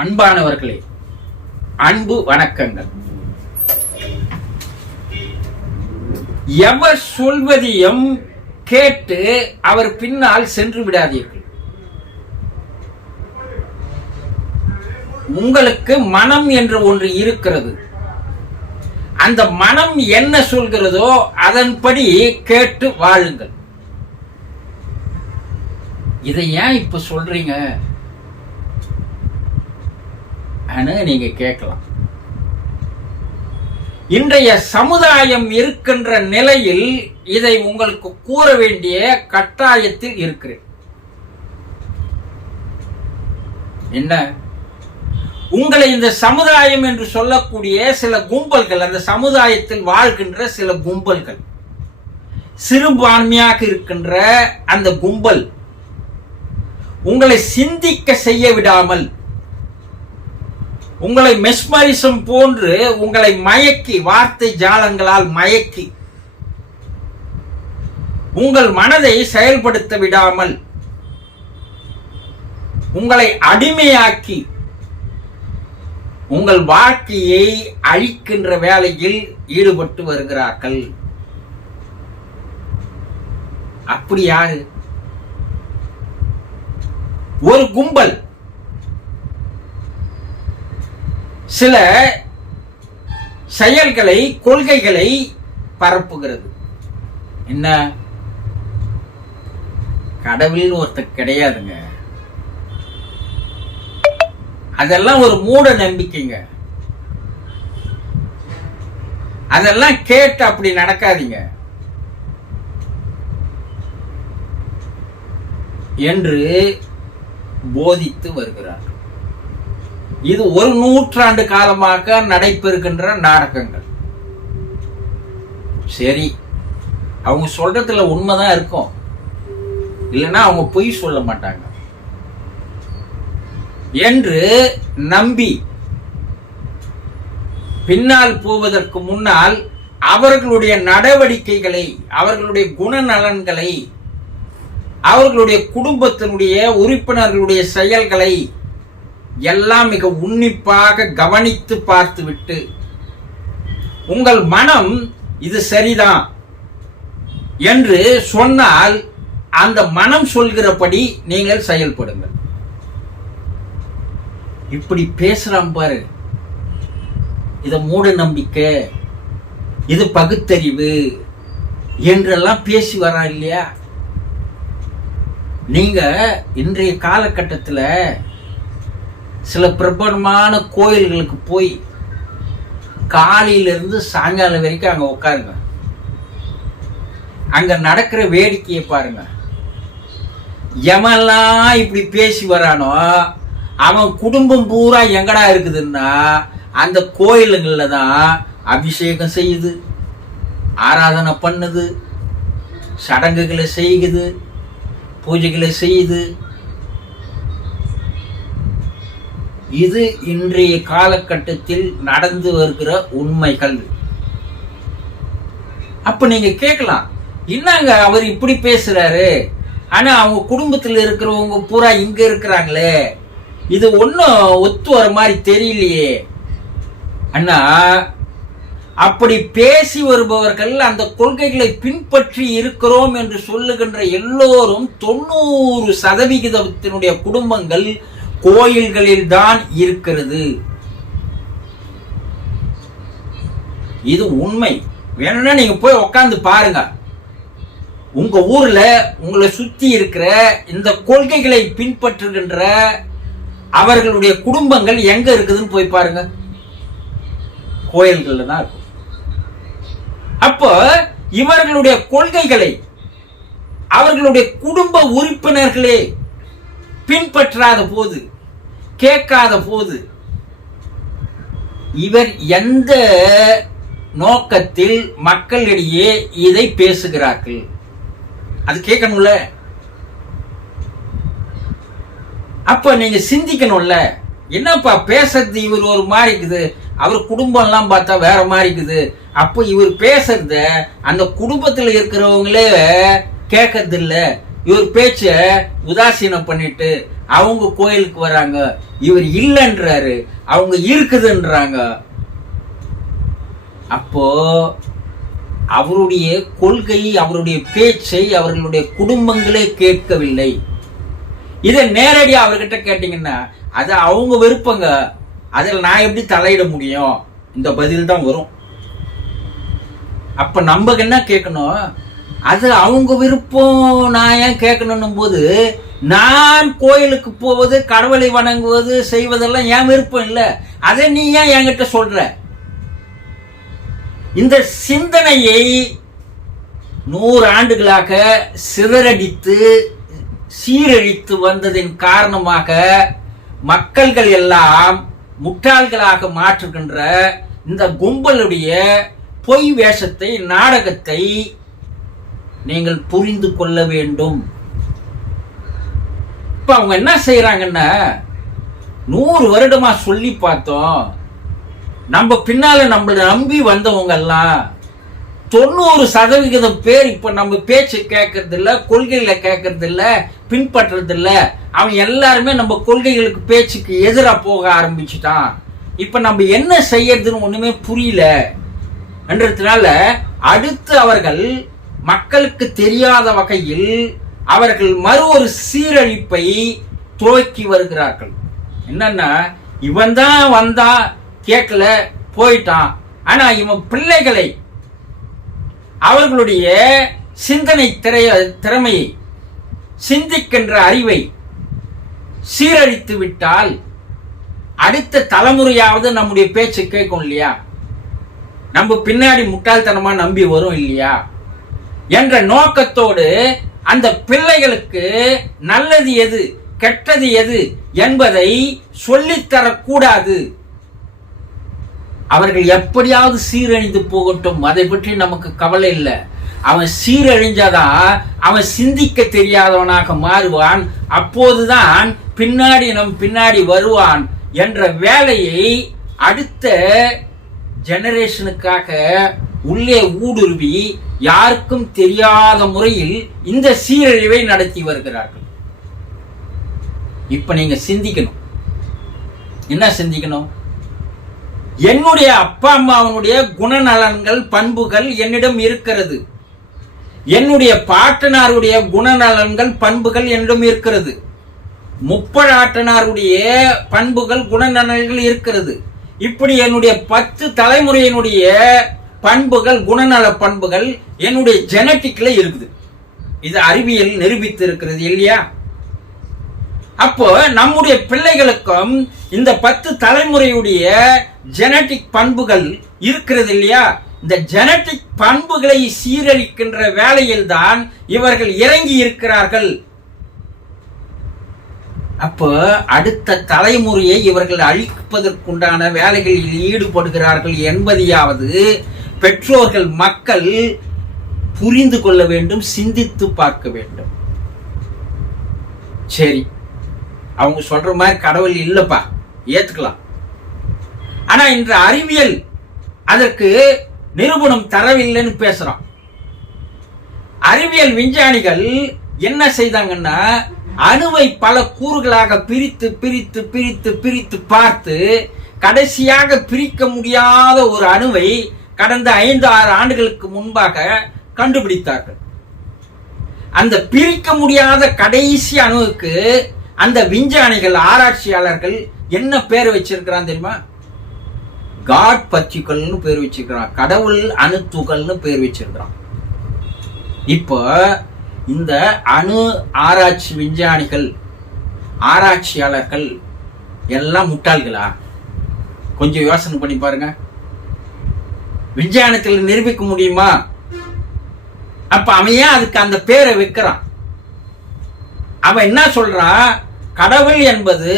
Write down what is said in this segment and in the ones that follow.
அன்பானவர்களே, அன்பு வணக்கங்கள். எவர் சொல்வதையும் கேட்டு அவர் பின்னால் சென்று விடாதீர்கள். உங்களுக்கு மனம் என்று ஒன்று இருக்கிறது. அந்த மனம் என்ன சொல்கிறதோ அதன்படி கேட்டு வாழுங்கள். இதை ஏன் இப்ப சொல்றீங்க நீங்க கேட்கலாம். இன்றைய சமுதாயம் இருக்கின்ற நிலையில் இதை உங்களுக்கு கூற வேண்டிய கட்டாயத்தில் இருக்கிறேன். என்ன, உங்களை இந்த சமுதாயம் என்று சொல்லக்கூடிய சில கும்பல்கள், அந்த சமுதாயத்தில் வாழ்கின்ற சில கும்பல்கள், சிறுபான்மையாக இருக்கின்ற அந்த கும்பல் உங்களை சிந்திக்க செய்ய விடாமல், உங்களை மெஸ்மரிசம் போன்று உங்களை மயக்கி, வார்த்தை ஜாலங்களால் மயக்கி, உங்கள் மனதை செயல்படுத்த விடாமல், உங்களை அடிமையாக்கி உங்கள் வாழ்க்கையை அழிக்கின்ற வேலையில் ஈடுபட்டு வருகிறார்கள். அப்படி யாரு? ஒரு கும்பல் சில செயல்களை, கொள்கைகளை பரப்புகிறது. என்ன, கடவுள் ஒருத்தர் கிடையாதுங்க, அதெல்லாம் ஒரு மூட நம்பிக்கைங்க, அதெல்லாம் கேட்டு அப்படி நடக்காதீங்க என்று போதித்து வருகிறார். இது ஒரு நூற்றாண்டு காலமாக நடைபெறுகின்ற நாடகங்கள். சரி, அவங்க சொல்றதுல உண்மைதான் இருக்கும், இல்லைன்னா அவங்க பொய் சொல்ல மாட்டாங்க என்று நம்பி பின்னால் போவதற்கு முன்னால் அவர்களுடைய நடவடிக்கைகளை, அவர்களுடைய குணநலன்களை, அவர்களுடைய குடும்பத்தினுடைய உறுப்பினர்களுடைய செயல்களை எல்லாம் மிக உன்னிப்பாக கவனித்து பார்த்துவிட்டு, உங்கள் மனம் இது சரிதான் என்று சொன்னால் அந்த மனம் சொல்கிறபடி நீங்கள் செயல்படுங்கள். இப்படி பேசுறான் பாரு, இது மூட நம்பிக்கை, இது பகுத்தறிவு என்றெல்லாம் பேசி வரா இல்லையா? நீங்க இன்றைய காலகட்டத்தில் சில பிரபலமான கோயில்களுக்கு போய் காலையிலிருந்து சாயங்காலம் வரைக்கும் அங்க உட்காருங்க. அங்க நடக்கிற வேடிக்கையை பாருங்க. எவெல்லாம் இப்படி பேசி வரானோ அவன் குடும்பம் பூரா எங்கடா இருக்குதுன்னா அந்த கோயிலுங்கள்ல தான் அபிஷேகம் செய்யுது, ஆராதனை பண்ணுது, சடங்குகளை செய்யுது, பூஜைகளை செய்யுது. இது இன்றைய காலகட்டத்தில் நடந்து வருகிற உண்மைகள். அப்ப நீங்க கேட்கலாம், என்னங்க அவர் இப்படி பேசுறாரு, ஆனா அவங்க குடும்பத்தில் இருக்கிறவங்க பூரா இங்க இருக்கிறாங்களே, இது ஒன்னும் ஒத்து வர மாதிரி தெரியலையே அண்ணா. அப்படி பேசி வருபவர்கள், அந்த கொள்கைகளை பின்பற்றி இருக்கிறோம் என்று சொல்லுகின்ற எல்லோரும் 90% குடும்பங்கள் கோயில்களில் தான் இருக்கிறது. இது உண்மை. வேணும்னா நீங்க போய் உட்கார்ந்து பாருங்க. உங்க ஊர்ல உங்களை சுத்தி இருக்கிற இந்த கொள்கைகளை பின்பற்றுகின்ற அவர்களுடைய குடும்பங்கள் எங்க இருக்குதுன்னு போய் பாருங்க. கோயில்கள்ல தான் இருக்கும். அப்போ இவர்களுடைய கொள்கைகளை அவர்களுடைய குடும்ப உறுப்பினர்களே பின்பற்றாத போது, கேட்காத போது, இவர் எந்த நோக்கத்தில் மக்களிடையே இதை பேசுகிறார்கள் அது கேட்கணும்ல. அப்ப நீங்க சிந்திக்கணும்ல, என்னப்பா பேசுறது இவர் ஒரு மாதிரி இருக்குது, அவர் குடும்பம் எல்லாம் பார்த்தா வேற மாதிரி இருக்குது. அப்போ இவர் பேசுறத அந்த குடும்பத்தில் இருக்கிறவங்களே கேட்கறது இல்ல, இவர் பேச்ச உதாசீனம் பண்ணிட்டு அவங்க கோயிலுக்கு வராங்க, இவர் இல்லைன்றாரு, அவங்க இருக்குதுன்றாங்க. அப்போ அவருடைய கொள்கை, அவருடைய பேச்சை அவர்களுடைய குடும்பங்களே கேட்கவில்லை. இதை நேரடியா அவர்கிட்ட கேட்டீங்கன்னா அது அவங்க விருப்பங்க, அதில் நான் எப்படி தலையிட முடியும், இந்த பதில் தான் வரும். அப்ப நம்ம என்ன கேட்கணும், அது அவங்க விருப்பம், நான் ஏன் கேட்கணும் போது, நான் கோயிலுக்கு போவது, கடவுளை வணங்குவது, செய்வதெல்லாம் என் விருப்பம் இல்லை, அதை நீ ஏன் என்கிட்ட சொல்ற? இந்த சிந்தனையை 100 ஆண்டுகளாக சிதறடித்து சீரழித்து வந்ததின் காரணமாக மக்கள்கள் எல்லாம் முட்டாள்களாக மாற்றுகின்ற இந்த கும்பலுடைய பொய் வேஷத்தை, நாடகத்தை நீங்கள் புரிந்து கொள்ள வேண்டும். இப்ப அவங்க என்ன செய்யறாங்கன்னா, 100 வருடமா சொல்லி பார்த்தோம், நம்ம பின்னால நம்மள நம்பி வந்தவங்க எல்லாம் 90% பேர் இப்ப நம்ம பேச்சு கேட்கறது இல்ல, கொள்கைகளை கேட்கறது இல்ல, பின்பற்றுறது இல்ல. அவன் எல்லாருமே நம்ம கொள்கைகளுக்கு பேச்சுக்கு எதிராக போக ஆரம்பிச்சுட்டான். இப்ப நம்ம என்ன செய்யறதுன்னு ஒண்ணுமே புரியல என்றதுனால அடுத்து அவர்கள் மக்களுக்கு தெரியாத வகையில் அவர்கள் மறு ஒரு சீரழிப்பை துவக்கி வருகிறார்கள். என்னன்னா, இவன் தான் வந்தா கேட்கல போயிட்டான், ஆனா இவன் பிள்ளைகளை, அவர்களுடைய சிந்தனை திறமையை, சிந்திக்கின்ற அறிவை சீரழித்து விட்டால் அடுத்த தலைமுறையாவது நம்முடைய பேச்சு கேட்கும் இல்லையா, நம்ம பின்னாடி முட்டாள்தனமா நம்பி வரும் இல்லையா என்ற நோக்கத்தோடு அந்த பிள்ளைகளுக்கு நல்லது எது கெட்டது எது என்பதை சொல்லித்தரக்கூடாது. அவர்கள் எப்படியாவது சீரழிந்து போகட்டும், அதை பற்றி நமக்கு கவலை இல்லை. அவன் சீரழிஞ்சாதான் அவன் சிந்திக்க தெரியாதவனாக மாறுவான், அப்போதுதான் பின்னாடி வருவான் என்ற வேலையை அடுத்த ஜெனரேஷனுக்காக உள்ளே ஊடுருவி யாருக்கும் தெரியாத முறையில் இந்த சீரழிவை நடத்தி வருகிறார்கள். இப்ப நீங்க சிந்திக்கணும். என்ன சிந்திக்கணும்? என்னுடைய அப்பா அம்மாவனுடைய குணநலன்கள், பண்புகள் என்னிடம் இருக்கிறது. என்னுடைய பாட்டனாருடைய குணநலன்கள், பண்புகள் என்னிடம் இருக்கிறது. முப்பழாட்டனாருடைய பண்புகள், குணநலன்கள் இருக்கிறது. இப்படி என்னுடைய 10 தலைமுறையினுடைய பண்புகள், குணநல பண்புகள் என்னுடைய ஜெனட்டிக்ல இருக்குது. இது அறிவியல் நிரூபித்து இருக்கிறது இல்லையா? அப்போ நம்முடைய பிள்ளைகளுக்கும் இந்த 10 தலைமுறையுடைய ஜெனட்டிக் பண்புகள் இருக்கிறது இல்லையா? இந்த ஜெனட்டிக் பண்புகளை சீரழிக்கின்ற வேலையில் தான் இவர்கள் இறங்கி இருக்கிறார்கள். அப்போ அடுத்த தலைமுறையை இவர்கள் அழிப்பதற்குண்டான வேலைகளில் ஈடுபடுகிறார்கள் என்பதையாவது பெற்றோர்கள், மக்கள் புரிந்து கொள்ள வேண்டும், சிந்தித்து பார்க்க வேண்டும். சரி, அவங்க சொல்ற மாதிரி கடவுள் இல்லப்பா, ஏத்துக்கலாம். ஆனா இன்று அறிவியல் அதற்கு நிரூபணம் தரவில்லைன்னு பேசுறான். அறிவியல் விஞ்ஞானிகள் என்ன செய்தாங்கன்னா, அணுவை பல கூறுகளாக பிரித்து பிரித்து பிரித்து பிரித்து பார்த்து கடைசியாக பிரிக்க முடியாத ஒரு அணுவை கடந்த 5-6 ஆண்டுகளுக்கு முன்பாக கண்டுபிடித்தார்கள். அந்த பிரிக்க முடியாத கடைசி அணுவுக்கு அந்த விஞ்ஞானிகள், ஆராய்ச்சியாளர்கள் என்ன பேர் வச்சிருக்கிறான் தெரியுமா? காட் பார்ட்டிகல்னு பேர் வச்சிருக்கிறான், கடவுள் அணு துகள்னு பேர் வச்சிருக்கிறான். இப்போ இந்த அணு ஆராய்ச்சி விஞ்ஞானிகள், ஆராய்ச்சியாளர்கள் எல்லாம் முட்டாள்களா? கொஞ்சம் யோசனை பண்ணி பாருங்க. விஞ்ஞானத்தில் நிரூபிக்க முடியுமா? அப்ப அவன் ஏன் அதுக்கு அந்த பேரை வைக்கிறான்? அவன் என்ன சொல்றான்? கடவுள் என்பது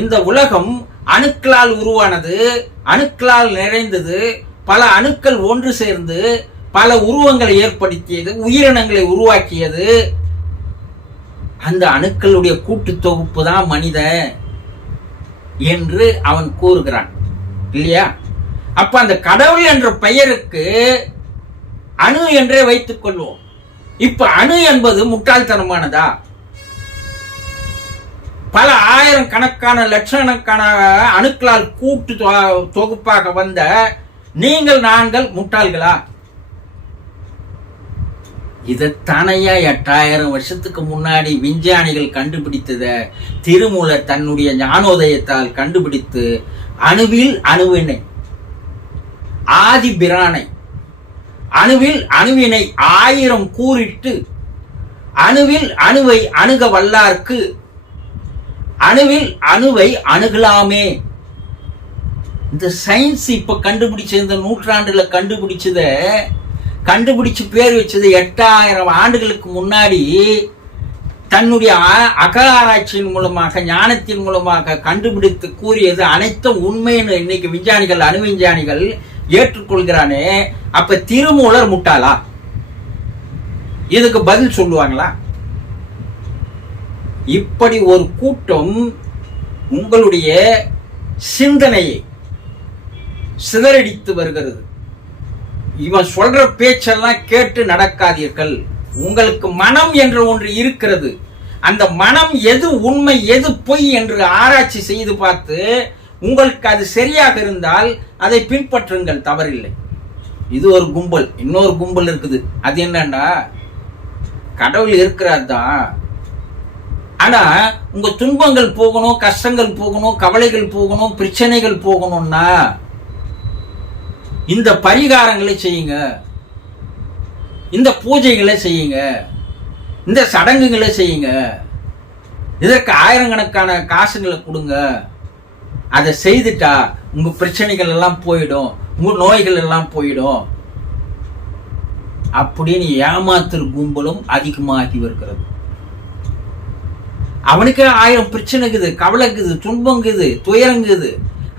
இந்த உலகம் அணுக்களால் உருவானது, அணுக்களால் நிறைந்தது, பல அணுக்கள் ஒன்று சேர்ந்து பல உருவங்களை ஏற்படுத்தியது, உயிரினங்களை உருவாக்கியது. அந்த அணுக்களுடைய கூட்டு தொகுப்பு தான் மனிதன் என்று அவன் கூறுகிறான் இல்லையா? அப்ப அந்த கடவுள் என்ற பெயருக்கு அணு என்றே வைத்துக் கொள்வோம். இப்ப அணு என்பது முட்டாள்தனமானதா? பல ஆயிரம் கணக்கான லட்சக்கணக்கான அணுக்களால் கூட்டு தொகுப்பாக வந்த நீங்கள் நாங்கள் முட்டாள்களா? இதைத்தானையா 8000 வருஷத்துக்கு முன்னாடி விஞ்ஞானிகள் கண்டுபிடித்தத திருமூலர் தன்னுடைய ஞானோதயத்தால் கண்டுபிடித்து அணுவில் அணுவினை ஆதி பிரானை அணுவில் அணுவினை 1000 கூறிட்டு அணுவில் அணுவை அணுக வல்லார்க்கு அணுவில் அணுவை அணுகலாமே. இந்த சயின்ஸ் இப்ப கண்டுபிடிச்ச இந்த நூற்றாண்டுல கண்டுபிடிச்சு பேர் வச்சது 8000 ஆண்டுகளுக்கு முன்னாடி தன்னுடைய அகராராய்ச்சியின் மூலமாக ஞானத்தின் மூலமாக கண்டுபிடித்து கூறியது அனைத்தும் உண்மைன்னு இன்னைக்கு விஞ்ஞானிகள் அணு விஞ்ஞானிகள் ஏற்றுக்கொள்கிறானே. அப்ப திருமூலர் முட்டாளா? இதுக்கு பதில் சொல்லுவாங்களா? இப்படி ஒரு கூட்டம் உங்களுடைய சிந்தனையை சிதறடித்து வருகிறது. இவன் சொல்ற பேச்செல்லாம் கேட்டு நடக்காதீர்கள். உங்களுக்கு மனம் என்ற ஒன்று இருக்கிறது. அந்த மனம் எது உண்மை எது பொய் என்று ஆராய்ச்சி செய்து பார்த்து உங்களுக்கு அது சரியாக இருந்தால் அதை பின்பற்றுங்கள், தவறில்லை. இது ஒரு கும்பல். இன்னொரு கும்பல் இருக்குது. அது என்னன்னா, கடவுள் இருக்கிறார் தான், ஆனா உங்க துன்பங்கள் போகணும், கஷ்டங்கள் போகணும், கவலைகள் போகணும், பிரச்சனைகள் போகணும்னா இந்த பரிகாரங்களை செய்யுங்க, இந்த பூஜைகளை செய்யுங்க, இந்த சடங்குகளை செய்யுங்க, இதற்கு ஆயிரக்கணக்கான காசுகளை கொடுங்க. அதை செய்துட்டா உங்க பிரச்சனைகள் எல்லாம் போயிடும், உங்க நோய்கள் எல்லாம் போயிடும் அப்படின்னு ஏமாத்துற கும்பலும் அதிகமாகி வருகிறது. அவனுக்கு 1000 பிரச்சனைக்குது, கவலைக்குது, துன்பங்குது, துயரங்குது.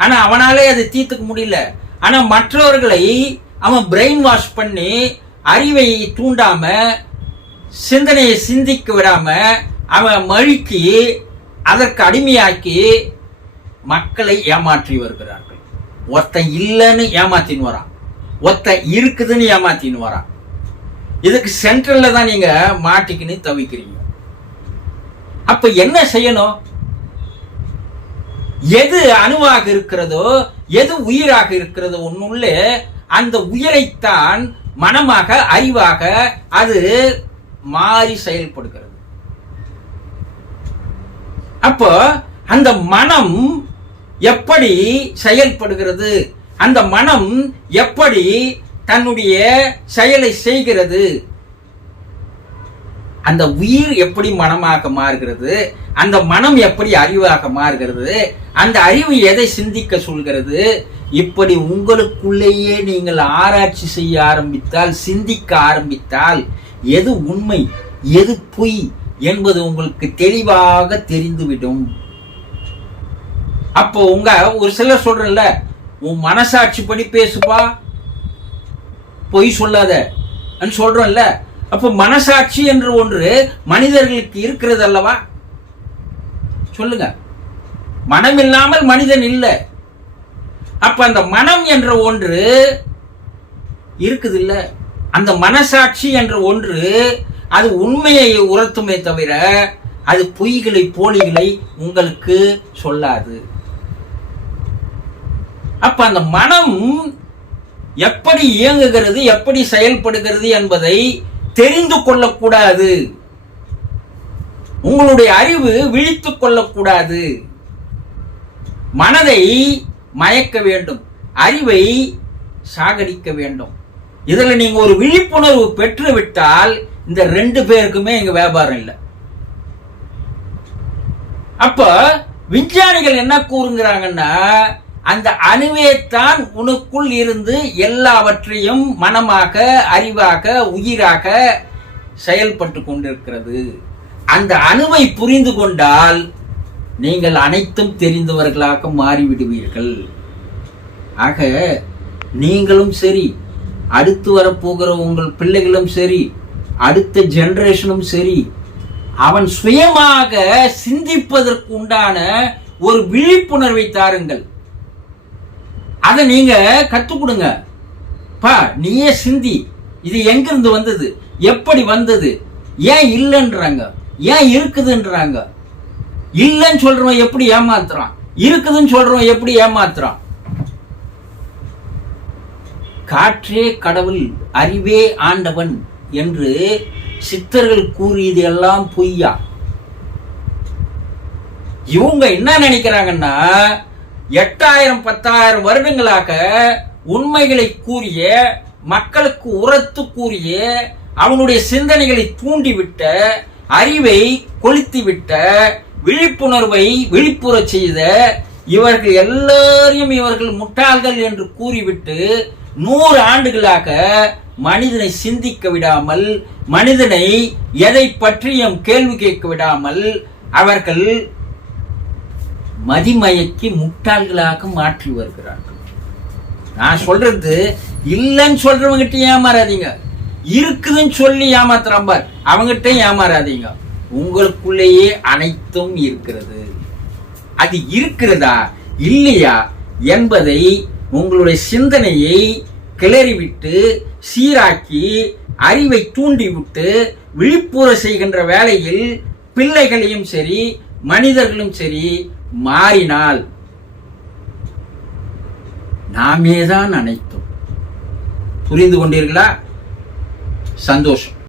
ஆனா அவனாலே அதை தீர்த்துக்க முடியல. ஆனா மற்றவர்களை அவன் பிரெயின் வாஷ் பண்ணி அறிவை தூண்டாம சிந்தனையை சிந்திக்க விடாம அவன் மழுக்கி அதற்கு அடிமையாக்கி மக்களை ஏமாற்றி வருகிறார்கள். ஒருத்தன் இல்லைன்னு ஏமாத்தின்னு வரான், ஒருத்தன் இருக்குதுன்னு ஏமாத்தின்னு வரான். இதுக்கு சென்ட்ரல்ல தான் நீங்க மாட்டிக்கின்னு தவிக்கிறீங்க. அப்ப என்ன செய்யணும்? எது அணுவாக இருக்கிறதோ எது உயிராக இருக்கிறதோ ஒன்னுள்ளே அந்த உயிரைத்தான் மனமாக அறிவாக அது மாறி செயல்படுகிறது. அப்போ அந்த மனம் எப்படி செயல்படுகிறது, அந்த மனம் எப்படி தன்னுடைய செயலை செய்கிறது, அந்த உயிர் எப்படி மனமாக மாறுகிறது, அந்த மனம் எப்படி அறிவாக மாறுகிறது, அந்த அறிவு எதை சிந்திக்க சொல்கிறது, இப்படி உங்களுக்குள்ளேயே நீங்கள் ஆராய்ச்சி செய்ய ஆரம்பித்தால், சிந்திக்க ஆரம்பித்தால் எது உண்மை எது பொய் என்பது உங்களுக்கு தெளிவாக தெரிந்துவிடும். அப்போ உங்க ஒரு சிலர் சொல்றல, உன் மனசாட்சி படி பேசுப்பா, பொய் சொல்லாத சொல்றோம்ல. அப்ப மனசாட்சி என்று ஒன்று மனிதர்களுக்கு இருக்கிறது அல்லவா? சொல்லுங்க. மனம் இல்லாமல் மனிதன் இல்லை. அப்ப அந்த மனம் என்ற ஒன்று இருக்குது இல்ல, அந்த மனசாட்சி என்ற ஒன்று அது உண்மையை உணர்த்துமே தவிர அது பொய்களை போலிகளை உங்களுக்கு சொல்லாது. அப்ப அந்த மனம் எப்படி இயங்குகிறது எப்படி செயல்படுகிறது என்பதை தெரிந்து கொள்ளக்கூடாது. உங்களுடைய அறிவு விழித்துக் கொள்ளக்கூடாது. மனதை மயக்க வேண்டும், அறிவை சாகடிக்க வேண்டும். இதுல நீங்க ஒரு விழிப்புணர்வு பெற்று விட்டால் இந்த 2 பேருக்குமே இங்க வியாபாரம் இல்லை. அப்ப விஞ்ஞானிகள் என்ன கூறுகிறாங்கன்னா, அந்த அணுவே தான் உனக்குள் இருந்து எல்லாவற்றையும் மனமாக அறிவாக உயிராக செயல்பட்டு கொண்டிருக்கிறது. அந்த அணுவை புரிந்து கொண்டால் நீங்கள் அனைத்தும் தெரிந்தவர்களாக மாறிவிடுவீர்கள். ஆக நீங்களும் சரி, அடுத்து வரப்போகிற உங்கள் பிள்ளைகளும் சரி, அடுத்த ஜெனரேஷனும் சரி, அவன் சுயமாக சிந்திப்பதற்கு உண்டான ஒரு விழிப்புணர்வை தாருங்கள். அதை நீங்க கத்துக் கொடுங்க. பா, நீயே சிந்தி, இது எங்கிருந்து வந்தது, எப்படி வந்தது, ஏன் இல்லைன்றாங்க, ஏன் இருக்குதுன்றாங்க. இல்லைன்னு சொல்றவன் எப்படி ஏமாத்துறான், இருக்குதுன்னு சொல்றவன் எப்படி ஏமாத்துறான். காற்றே கடவுள், அறிவே ஆண்டவன் என்று சித்தர்கள் கூறியது எல்லாம் பொய்யா. இவங்க என்ன நினைக்கிறாங்கன்னா, 8000 10,000 வருடங்களாக உண்மைகளை கூறிய, மக்களுக்கு உரத்து கூறிய, அவனுடைய சிந்தனைகளை தூண்டிவிட்ட, அறிவை கொளுத்திவிட்ட, விழிப்புணர்வை விழிப்புற செய்த இவர்கள் எல்லாரையும் இவர்கள் முட்டாள்கள் என்று கூறிவிட்டு 100 ஆண்டுகளாக மனிதனை சிந்திக்க விடாமல், மனிதனை எதை பற்றியும் கேள்வி கேட்க விடாமல் அவர்கள் மதிமயக்கி முட்டாள்களாக மாற்றி வருகிறார்கள். நான் சொல்றது, இல்லைன்னு சொல்றவங்கிட்ட ஏமாறாதீங்க, இருக்குதுன்னு சொல்லி ஏமாத்துறான் பார், அவங்கிட்ட ஏமாறாதீங்க. உங்களுக்குள்ளேயே அனைத்தும் இருக்கிறது. அது இருக்கிறதா இல்லையா என்பதை உங்களுடைய சிந்தனையை கிளறிவிட்டு சீராக்கி அறிவை தூண்டிவிட்டு விழிப்புற செய்கின்ற வேளையில் பிள்ளைகளையும் சரி மனிதர்களும் சரி மாறினால் நாமேதான் அனைத்தும். புரிந்து கொண்டீர்களா? சந்தோஷம்.